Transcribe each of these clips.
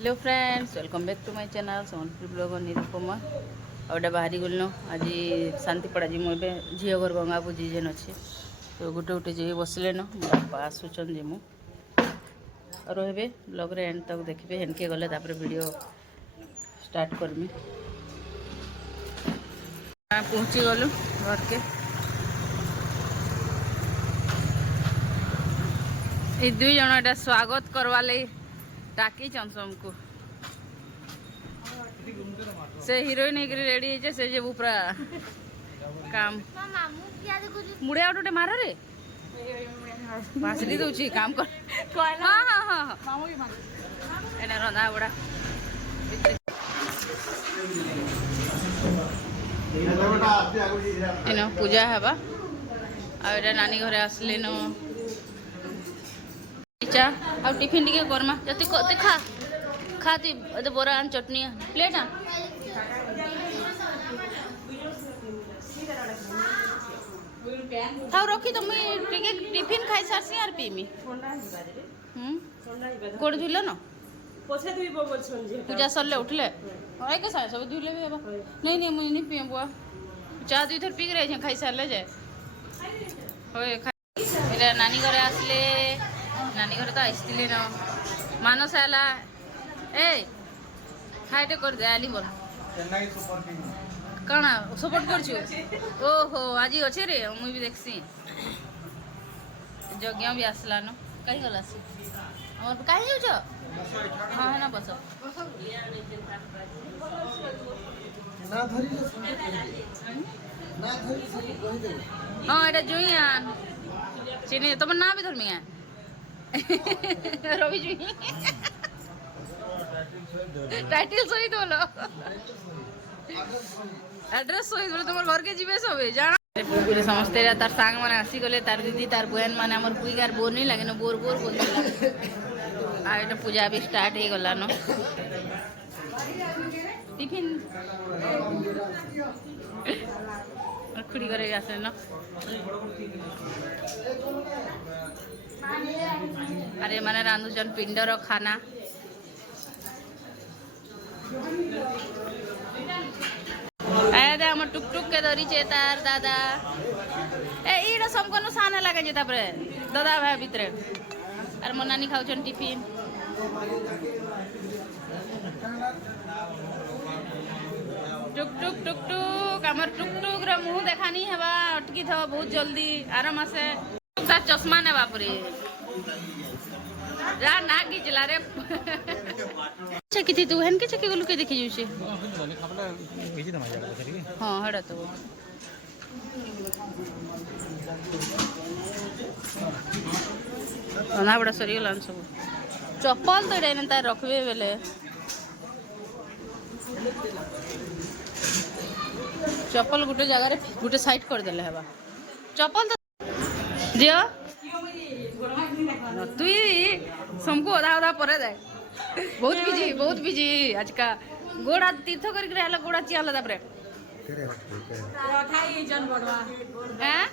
Hello friends, welcome back to my channel Sonpur blog Nirupama. और बाहरी गलु आज शांतिपड़ा जी मुझे झील घर गंगा पूजी जेन अच्छे तो गोटे गोटे जी बसले न बापा आसुचन जे मु रे ब्लॉग रे एंड तक देखिए हेनके गले वीडियो स्टार्ट करमी। पहुँची गलु घर के ये दुई जन स्वागत करवा ले टाकी चंसम को से हीरोइन रेडी है से जे पूरा काम मुड़े आउटे मार रे भाषरी दौची काम कर। हाँ हाँ हाँ हाँ एने रंधा बड़ा इन पूजा हेबा आ नानी घरे आसले न चा आ टिफिन टिके करमा जति कते खा खा तु बोरा आन चटनी प्लेट आ थाउ रखी तो मुई टिके टिफिन खाई सारसी आर पीमी कोड धुल न पछे दुई बगल छन जे पूजा सरले उठले होय के सारे सब धुले भी हेबा नहीं नहीं मुई नहीं पिए बुआ चा दुई थर पी के रहे खाई सारले जाय होय मेरा नानी घरे आसले नानी घर तो आसती न मानस आला ए खाइटे कर दे आली बोल कण सपोर्ट कर ओहो आज अच्छे रे मुई भी देखसी यज्ञ भी आसला न कहीं गला सी और कहीं जाऊ हाँ है ना बस हाँ एटा जुई आन चिनी तुम ना भी धर्मी है रवि जी टाइटल सहित बोलो एड्रेस सहित बोलो तुम घर के जीवे सब जाना पूरे समझते रहा तार सांग माने आसी गले तार दीदी तार बहन माने हमर पुई गार बोर नहीं लागे न बोर बोर बोलते आ एटा पूजा भी स्टार्ट हे गला न टिफिन खुड़ी करे आसे न अरे माने रांधुचन पिंडर खाना दे हम टुक टुक के धरी चे तार दादा ए इडा समकोनु साने लागे जे तापरे दादा भाई भितरे अरे मो नानी खाउछन टिफिन टुक टुक टुक टुक हमर टुक टुक रे मुंह देखानी हेबा अटकी थवा बहुत जल्दी आराम से तार चश्मा ने बापरे जा ना गिजला रे अच्छा किती तू हन के चके गलु के देखि जुछे हां हडा तो ना बड़ा सरी गलान सब चप्पल तो एने तार रखबे बेले चप्पल गुटे जगह रे गुटे साइड कर देले हेबा चप्पल तो जियो तुई समको आधा आधा परे जाए बहुत बिजी आज का गोड़ा तीर्थ करके रहला गोड़ा चियाला तापरे खाई जन बडवा हैं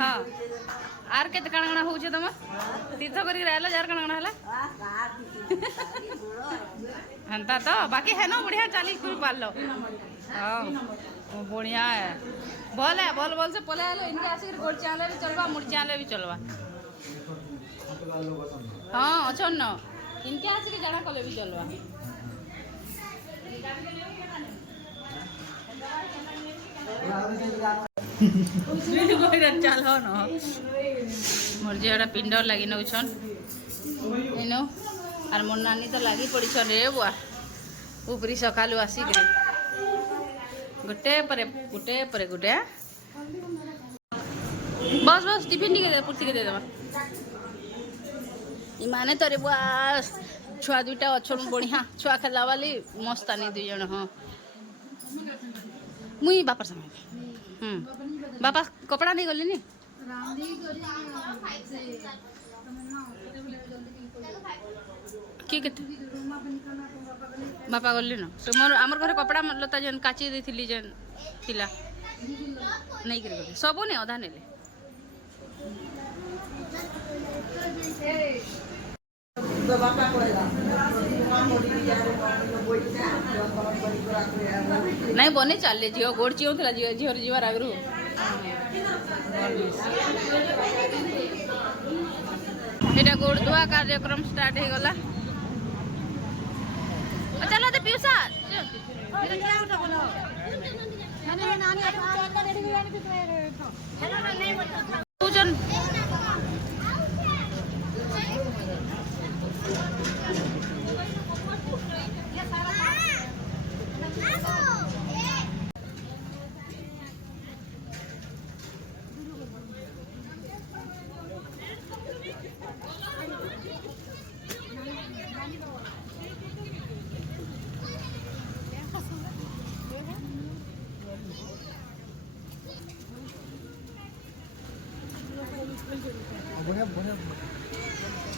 हां आर के कण कण होउछे तम तीर्थ करके रहला जार कण कण हला हंता तो बाकी है ना बढ़िया चाली कुल पालो हां बढ़िया है बोल से पले आलो इनके आसे गोड़ चाले भी चलवा मुड़ चाले भी चलवा हाँ अच्छा न इनके आसे के जाना कले भी चलवा चलो न मोर जे पिंडर लगी नौछन इनो आर मोर नानी तो लगी पड़ी छन रे बुआ ऊपरी सकालू आसी करे गुटे परे गुटे बस बस टिफिन टिके दे पुर्ति के दे देबा इमाने तरे बुआ छुआ दुईटा अच्छन बढ़िया छुआ खेला वाली मस्तानी दुई जन हाँ मुई बापर समय बापा कपड़ा नहीं गले नी के बापा गले न तो मोर आमर घर कपड़ा लता जेन काची देथिली जेन थिला नहीं करे सबो ने आधा नेले नहीं बने चले झील गोड़ चिउला झील जीवार आगु এটা गोड़ धुआ कार्यक्रम स्टार्ट हो गला चलो तो पियूसा पूजन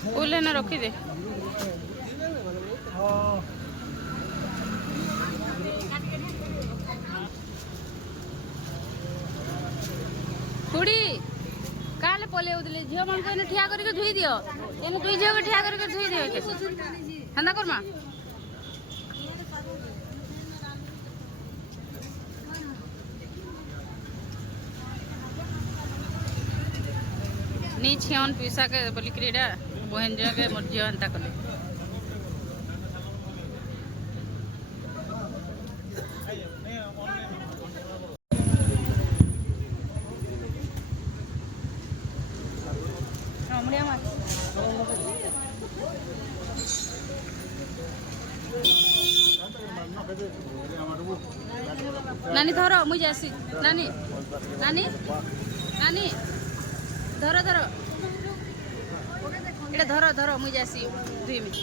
फूल है ना रखी दे खुड़ी काले पले उदले झियो मन को ठिया करके धुई दियो एने दुई झियो के ठिया करके धुई दियो हंदा करमा नी छियन पैसा के बोली क्रीडा बहन जो के मोर झियो हंता कले नानी धर मुई जासी नानी नानी नानी धर धर एटा धर धर मुई जासी 2 मिनिट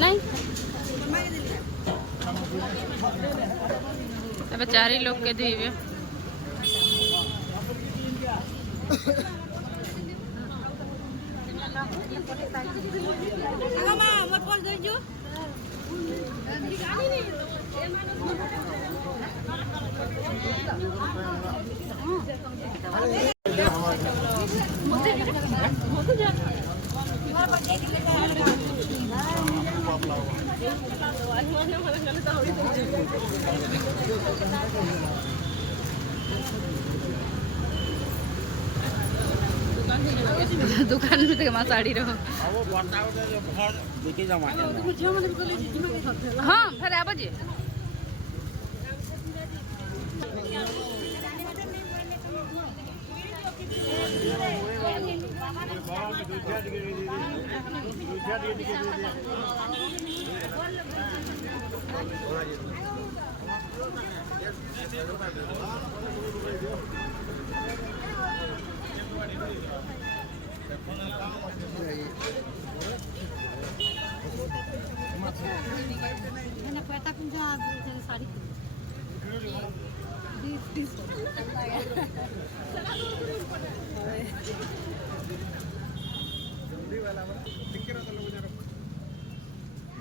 नहीं अब 4 लोग के धुईबे दुकान में तो साड़ी रहो हाँ फिर आब जे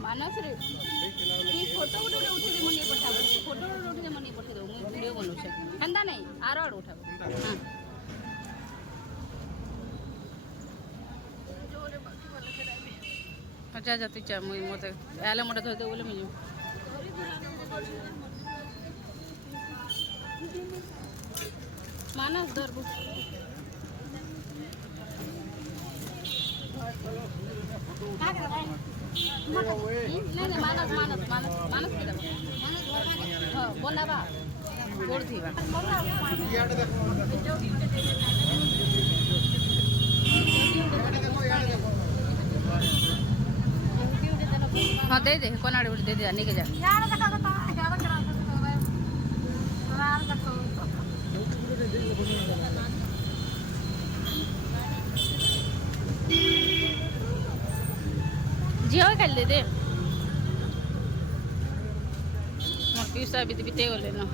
मानस रे फोटो उठे मनी पठा फोटो उठे मनी पठे दो मु वीडियो बनउ छे हंदा नहीं आरो आड़ उठाबो हां अच्छा जाती चा मुई मते आले मोटे धोई दे बोले मिजु मानस दरबु का करबा मानस मानस मानस मानस के देबो हां बनाबा गोड़ थीबा हाँ दे दे कौन आड़े दे दे जाने के जा जियो कर ले दे मोर पिसा बीते बीते गले ना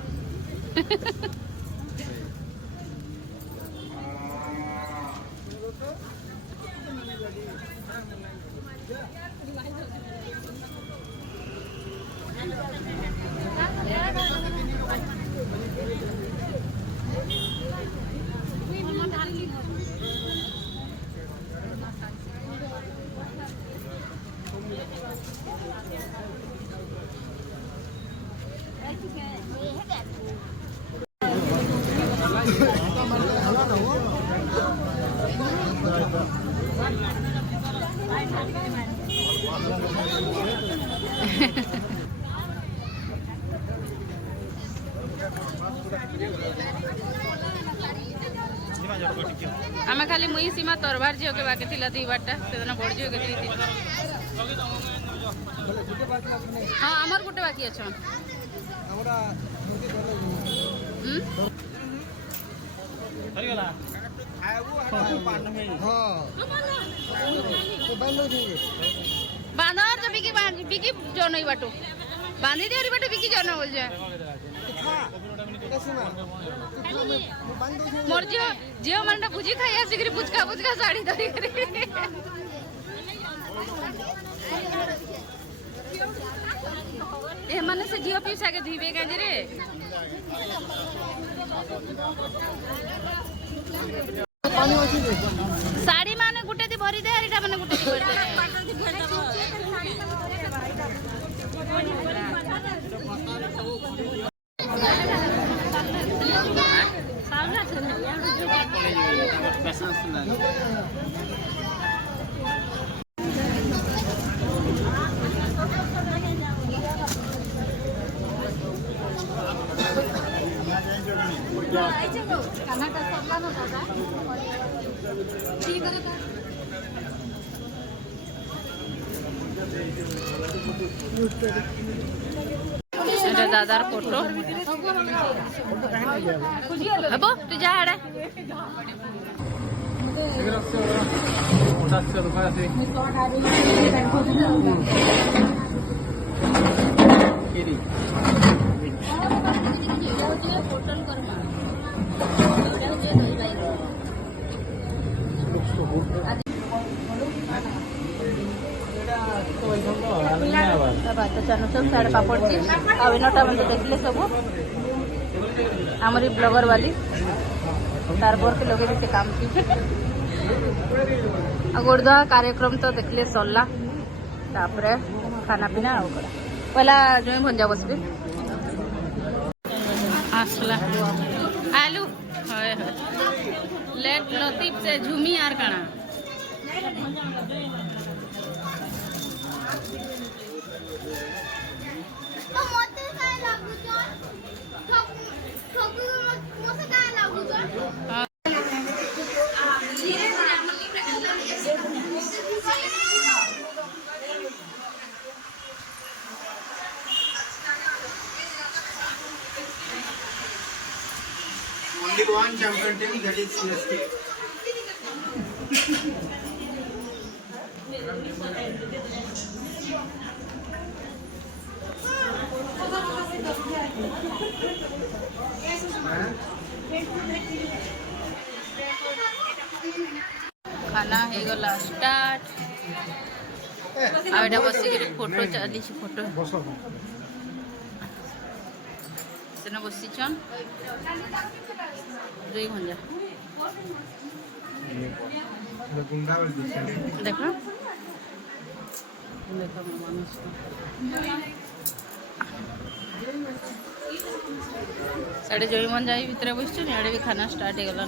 आमे खाली मुई सीमा तरबार झील के बाकी थिला दी बाटा से बड़ झील के दी हाँ आमर गोटे बाकी अच्छा बांधर जो बिकी बिकी जो नहीं बाटो बांधी दे बाटो बिकी जो ना बोल जाए मोर जियो मन भुजी खाई आसिक पुचका पुचका साड़ी धरी ए माने से जियो पीसा के धीबे काजे रे साड़ी माने गुटे दी भरी दे एटा माने गुटे दी भरी दादार फोटो अब तू जा आड़े सब साढ़े पापड़ चिप्स आटा मतलब देखले सब हमारी ब्लॉगर वाली तार बोर के लगे से काम की गोरदुआ कार्यक्रम तो देखले सरला तापरे खाना पीना पहला जो भंजा बसबे आसला आलू लेट लतीफ से झूमी आर काना Only one champion team, that is CSK. खाना हो गला स्टार्ट आवेटा बसिक फोटो चली फोटो सेना बसीचन दुई भंजा देख देख मानुष साढ़े जई मन जाई भितर बसछन याडे भी खाना स्टार्ट हो गला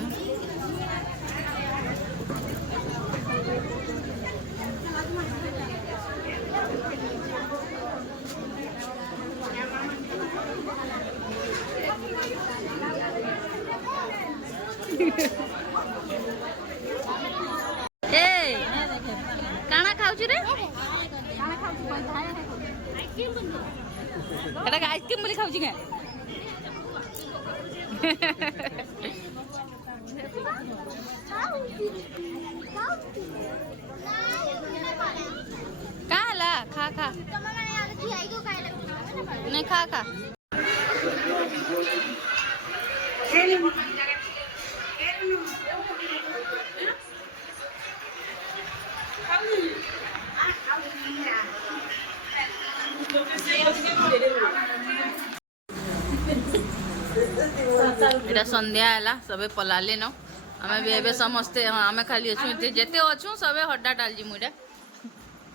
এটা আইসক্রিম বলে খাওছি কে का ला खा खा नहीं खा खा एटा संध्या है सबे पलाले न आमे भी एबे समस्ते आमे खाली अछु जेते अछु सबे हड्डा डाल जी मुइडा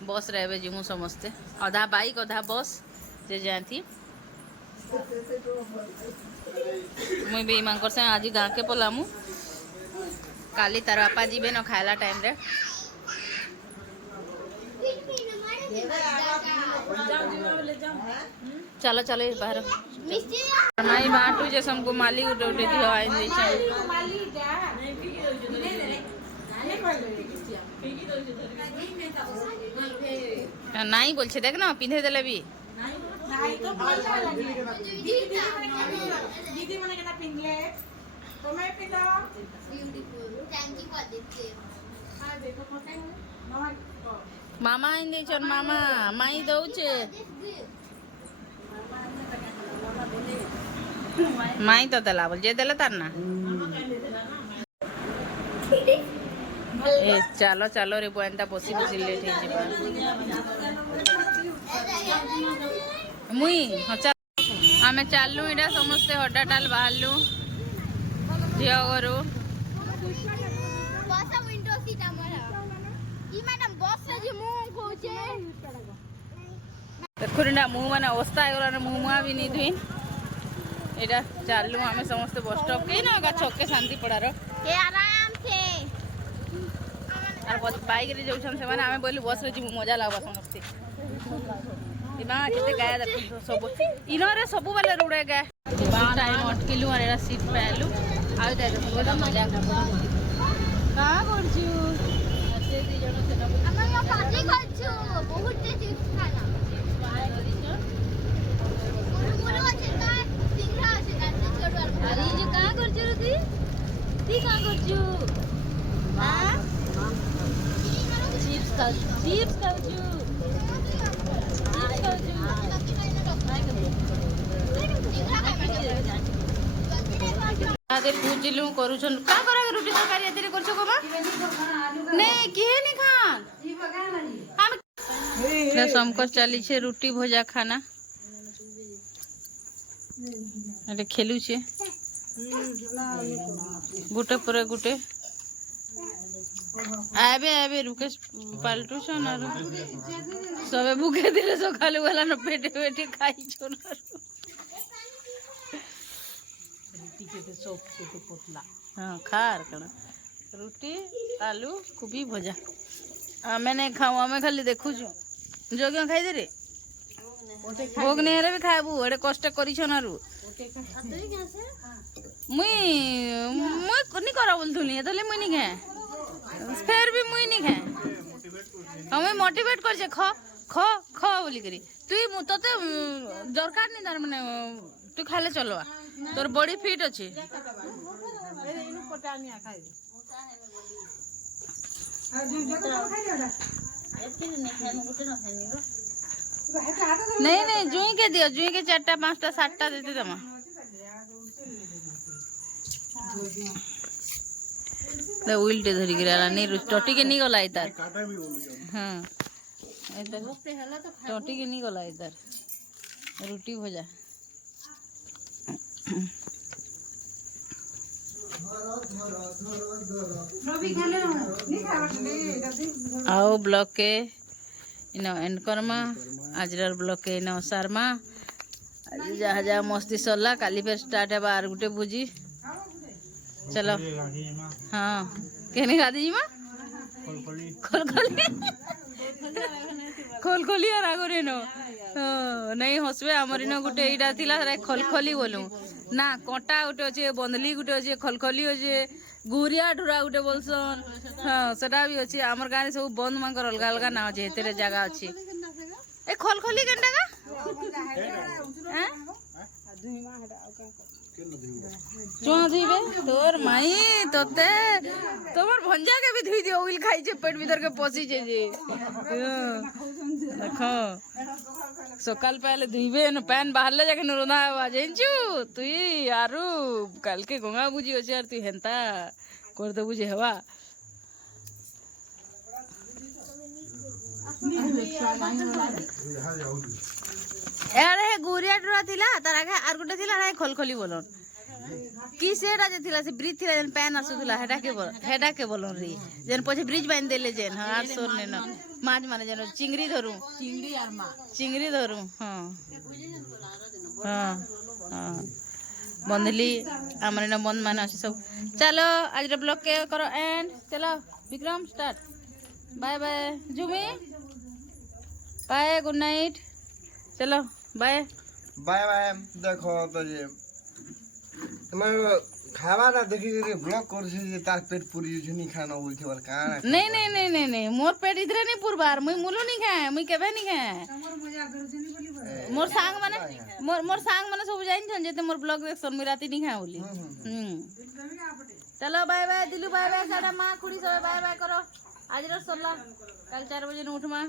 बस रे एबे जिमु समस्ते आधा बाइक आधा बस जे जाथी मुई भी मांकर से आज गाँ के पलामु काली तार बापा जीबे न खाइला टाइम रे चलो चलो बाहर माई बाटू जे हमको मालिक उठे उठे दियो आइ दे छै नहीं बोल छे देख ना पिंधे देले भी नहीं तो दीदी मने केना पिनले तो मैं पिना beautiful thank you for this हां देखो फोटो मामा मामा इन दे छन मामा माई दउ छे माई तो दला बोल जे देले तार ना ए चलो चलो रे बुआंता बसी बसी लेट हे जिबा मुई हाँ चल आमे चालू इडा समस्ते हड्डा टाल बाहरलु झियो गरु बस विंडो सीट हमरा ई मैडम बस जे मुंह खोचे देखुरिना मुंह माने अवस्था आगला मुंह मुआ भी नहीं धुई इडा चालू आमे समस्ते बस स्टॉप के ना गा छक्के शांति पड़ार के आराम से और बस बाइक रे जाउछन से माने आमे बोली बस रे जी मजा लागबा समस्ते दिमा केते गाया देख सब इनो रे सब वाले रोडे गा टाइम अटकिलु और एरा सीट पे आलु आ जाय तो मजा का का करछु से दी जण से আমরা यो पार्टी করছো বহুত চিপস খানা পুরো আছে কা সিংহা আছে কাছে ছোট अरे जे का करछु रे ती का करछु हां चिप्स खाछु आदे पूजिलु करूछन का करा रोटी तरकारी एतरे करछो कोमा नहीं किहे नहीं खान हम ले समकर चली छे रोटी भजा खाना अरे खेलु छे गुटे पर गुटे आबे आबे रुकेश पाल्टू छन आरो सबे भूखे दिले सकालु वाला न पेटे पेटे खाई छन हाँ खार कण रुटी आलू कोबी भजा आमे नहीं खाऊ आमे खाली देखु जोग्य खाई दे रे भोग नहीं रे भी खाबू एडे कष्ट करी छन आरु मुई मुई नहीं करा बोलथुनी एतले मुई नहीं खाए फिर भी मुई नहीं खाए हमें मोटिवेट कर छ ख ख ख बोली करी तू तते दरकार नहीं तार माने तू खाले चलवा तोर बॉडी फिट अछि नहीं नहीं जुई के दियो जुई के 4टा 5टा 7टा देते तमा ले उल्टे धरी गिराला नहीं टोटी के नहीं गला इधर हां इधर टोटी के नहीं गला इधर रोटी भजा आओ ब्लॉक के इनो एंड करमा आजरार ब्लॉक के इनो शर्मा जहा जहा मस्ती सरला काली फिर स्टार्ट है बार गुटे भुजी चलो हाँ कहने गादी जी माँ खोलखोली और आगरे नो नहीं हसबे आमर नो गुटे एटा थिला रे खोलखोली बोलू ना कोटा गुटे अच्छे बंदली गुटे अच्छे खोलखोली अच्छे गुरिया ढुरा गुटे बोलसन हाँ सेटा भी अच्छे आमर गाँव सब बंद मांकर अलग अलग ना अच्छे हेतेरे जगह अच्छे ए खोलखोली केनटा का चुआ धुइबे तोर माई तोते तोमर भंजा के भी धुई दियो उइल खाई छे पेट भीतर के पसी छे जे देखो सकाल पहले धुइबे न पैन बाहर ले जाके रोना आवा जेंचू तुई आरु कल के गंगा बुझी होचे यार तू हेंता कर दे बुझे हवा एड़े गुरिया टरा थिला तारा के आर गुटे थिला रे खोलखोली बोलन की सेडा जे थिला से ब्रिज थिला जन पैन आसु थिला हेडा के बोलन रे जन पछे ब्रिज बांध देले जेन हां 800 ने न माछ माने जन चिंगरी धरू चिंगरी धरू हां हां हां बंधली हमरे न बंद माने আছে सब चलो आज रे ब्लॉग के करो एंड चलो विक्रम स्टार्ट बाय बाय जुमी बाय गुड नाइट चलो बाय बाय बाय देखो तो ये तुम्हारे खावा ना देखी रे ब्लॉग कर से जे तार पेट पूरी जुनी खाना बोल के का नहीं नहीं नहीं नहीं नहीं मोर पेट इधरे नहीं पुरबार मुई मुलु नहीं खाए मुई केबे नहीं खाए मोर सांग माने सब जाइन छन जेते मोर ब्लॉग देख सन मुई राती नहीं खाए बोली चलो बाय बाय दिलू बाय बाय साडा मां खुड़ी सब बाय बाय करो आज रो सल्ला कल 4 बजे न उठमा